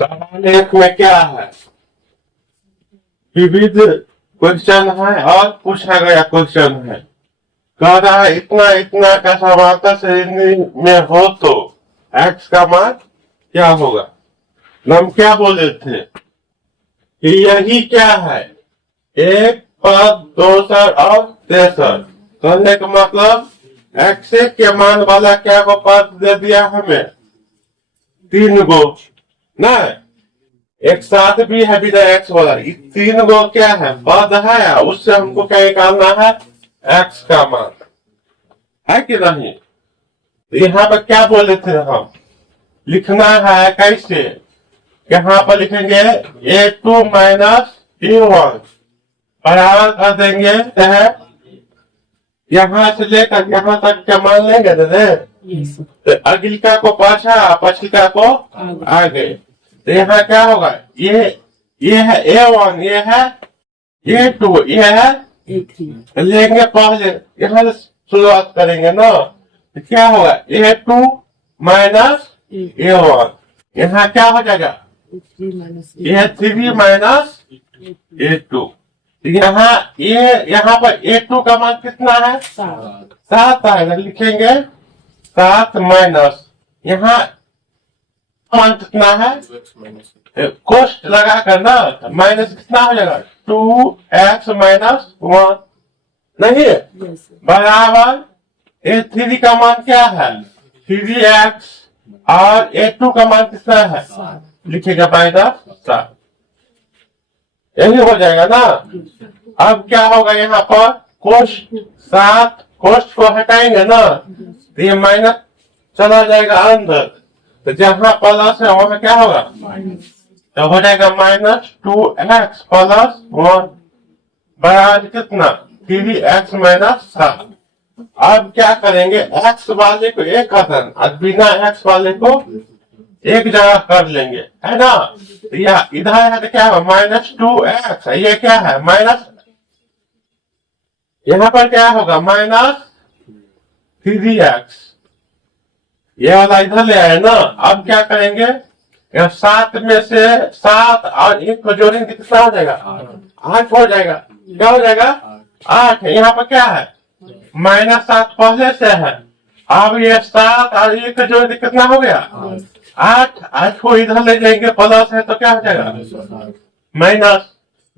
सवाल एक में क्या है, विविध क्वेश्चन है और पूछा गया क्वेश्चन है। कह रहा है इतना इतना का समांतर श्रेणी में हो तो एक्स का मान क्या होगा। हम क्या बोले थे कि यही क्या है, एक पद दोसर और तेसर। कहने का मतलब एक्स के मान वाला क्या को पद दे दिया हमें, 3 गो ना, एक साथ भी है बिना एक्स वाला। 3 गो क्या है, पद है, उससे हमको क्या निकालना है, एक्स का मान है कि नहीं। तो यहाँ पर क्या बोले थे हम, लिखना है कैसे, यहाँ पर लिखेंगे a2 माइनस a1 बराबर कर देंगे यहाँ से लेकर यहाँ तक क्या मान लेंगे तो अगिलिका को पाछा पछिलिका को आगे। तो यहाँ क्या होगा, ये है a1, ये है a2, ये है a3। लेंगे पहले यहाँ से शुरुआत करेंगे ना, तो क्या होगा a2 माइनस a1, यहाँ क्या हो जाएगा a3 माइनस a2। यहाँ पर a2 का मान कितना है, 7 आएगा, लिखेंगे 7 माइनस यहाँ मान कितना है, कोष्ट लगा कर ना, माइनस कितना हो जाएगा 2x माइनस 1 नहीं बराबर a3 का मान क्या है 3x और a2 का मान कितना है, लिखेगा माइनस 7, यही हो जाएगा ना। अब क्या होगा, यहाँ पर कोष्ट 7 कोष्ट को हटाएंगे ना, तो ये माइनस चला जाएगा अंदर, तो जहाँ प्लस है वहां क्या होगा, तो हो जाएगा माइनस 2x प्लस 1 बराबर कितना 3x माइनस 7। अब क्या करेंगे, x वाले को एक कथन और बिना x वाले को एक जगह कर लेंगे, है ना। यह इधर है तो क्या है माइनस 2x, ये क्या है माइनस, यहाँ पर क्या होगा माइनस 3x, ये वाला इधर ले आए ना। अब क्या करेंगे, 7 में से 7 और 1 को जोड़ेंगे कितना हो जाएगा, 8 हो जाएगा, क्या हो जाएगा 8। यहाँ पर क्या है माइनस 7 पहले से है, अब ये 7 और 1 को जोड़ कितना हो गया 8, 8 को इधर ले जाएंगे प्लस है तो क्या हो जाएगा माइनस,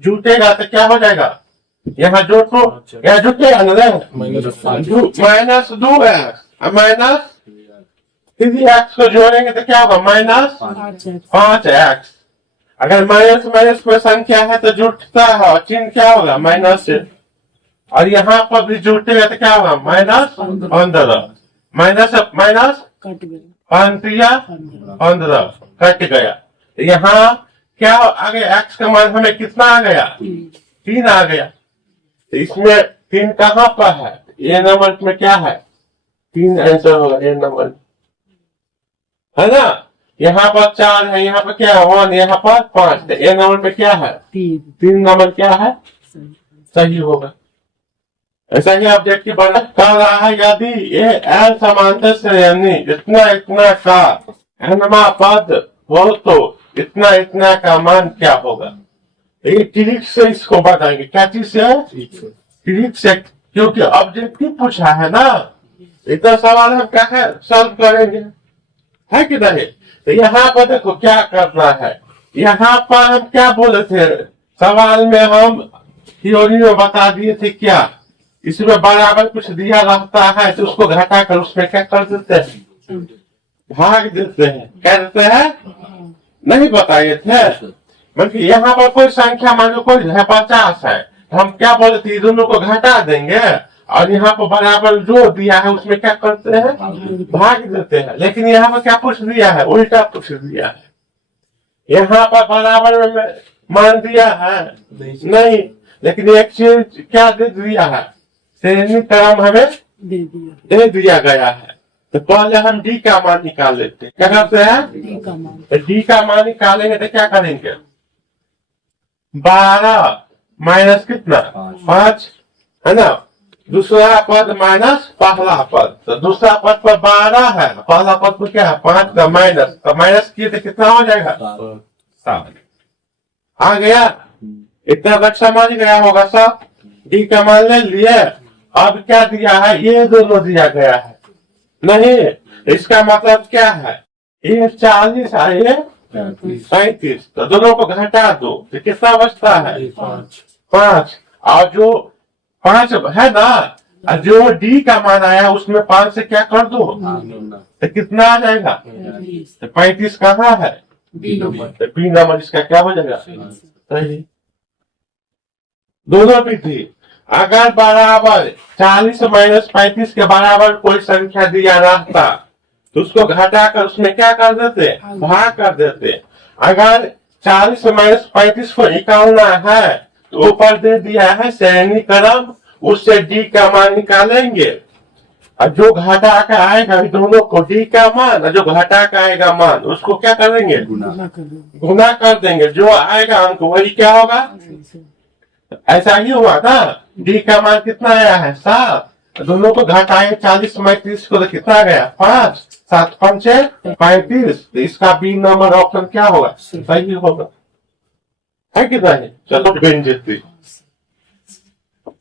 जुटेगा तो क्या हो जाएगा, यहाँ जोड़ तो यहाँ जुटेगा ना, माइनस 2x माइनस 3x को जोड़ेंगे तो क्या होगा माइनस 5x। अगर माइनस माइनस में संख्या है तो जुटता है, चिन्ह क्या होगा माइनस से, और यहाँ पर भी जुटेगा तो क्या होगा माइनस 15, माइनस माइनस 15 कट गया। यहाँ क्या आ गया, एक्स का मान हमें कितना आ गया 3 आ गया। तो इसमें 3 कहाँ पर है, ए नंबर में क्या है 3 आंसर होगा, ए नंबर है ना। यहाँ पर 4 है, यहाँ पर क्या है 1, यहाँ पर 5, तो ए नंबर में क्या है 3 नंबर क्या है सही होगा। ऐसा ही ऑब्जेक्टिव बना कर रहा है, यदि ये एल समांतर श्रेणी इतना इतना का एनमा पद हो तो इतना इतना का मान क्या होगा। ये ट्रिक से इसको बताएंगे, क्या चीज से, ट्रिक से, क्योंकि ऑब्जेक्टिव पूछा है ना, इतना सवाल हम क्या है सॉल्व करेंगे, है कि नहीं। तो यहाँ पर देखो क्या करना है, यहाँ पर हम क्या बोले थे सवाल में, हम थ्योरी में बता दिए थे क्या, इसमें बराबर कुछ दिया रहता है तो उसको घटा कर उसमें क्या कर देते हैं भाग देते हैं, क्या देते हैं नहीं बताए थे। मतलब यहाँ पर कोई संख्या मान लो कोई है 50 है, हम क्या बोले थे दोनों को घटा देंगे और यहाँ पर बराबर जो दिया है उसमें क्या करते हैं भाग देते हैं। लेकिन यहाँ पर क्या पूछ दिया है, उल्टा पूछ दिया है, यहाँ पर बराबर में मान दिया है नहीं, लेकिन एक चीज क्या दे दिया है, श्रेणी क्रम हमें दे दिया गया है। तो पहले हम डी का मान निकाल लेते हैं, क्या करते हैं डी का मान निकालेंगे तो क्या करेंगे 12 माइनस कितना 5 है ना, दूसरा पद माइनस पहला पद, तो दूसरा पद पर 12 है, पहला पद पर क्या है 5 का माइनस, तो माइनस किए तो कितना हो जाएगा 7 आ गया। इतना तक समझ गया होगा सब। डी का मान ले लिए। अब क्या दिया है, ये दोनों दिया गया है नहीं। इसका मतलब क्या है, ये 40 है, ये 35। तो दोनों को घटा दो तो कितना बचता है, 5। और जो 5 है ना, और जो डी का मान आया उसमें 5 से क्या कर दो तो कितना आ जाएगा, तो 35 कहाँ है, तो बी नंबर इसका क्या हो जाएगा, सही। दोनों भी थी। अगर बराबर 40 माइनस 35 के बराबर कोई संख्या दिया रहता तो उसको घटाकर उसमें क्या कर देते, भाग कर देते। अगर 40 माइनस 35 को निकालना है तो ऊपर दे दिया है श्रेणी क्रम, उससे डी का मान निकालेंगे। और जो घटा का आएगा दोनों को डी का मान, और जो घटा का आएगा मान उसको क्या करेंगे, गुना कर देंगे। जो आएगा अंक वही क्या होगा, ऐसा ही हुआ ना। डी का मान कितना आया है, 7। दोनों को घटाए 40 में 30 को तो कितना आ गया, 5। 7 5 35। तो इसका बी नंबर ऑप्शन क्या होगा, सही होगा, है कि नहीं। चलो बन जेती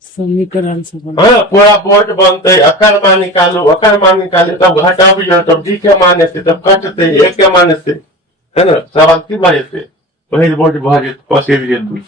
समीकरण से हाँ, पूरा बोर्ड बनते, अकर मान निकालो, अकर मान निकाले तब घटा भी जाए, तब डी के माने से तब कटते, एक के माने से, है ना। सवाल की वजह से वही बोर्ड बहुत पसीज जेती।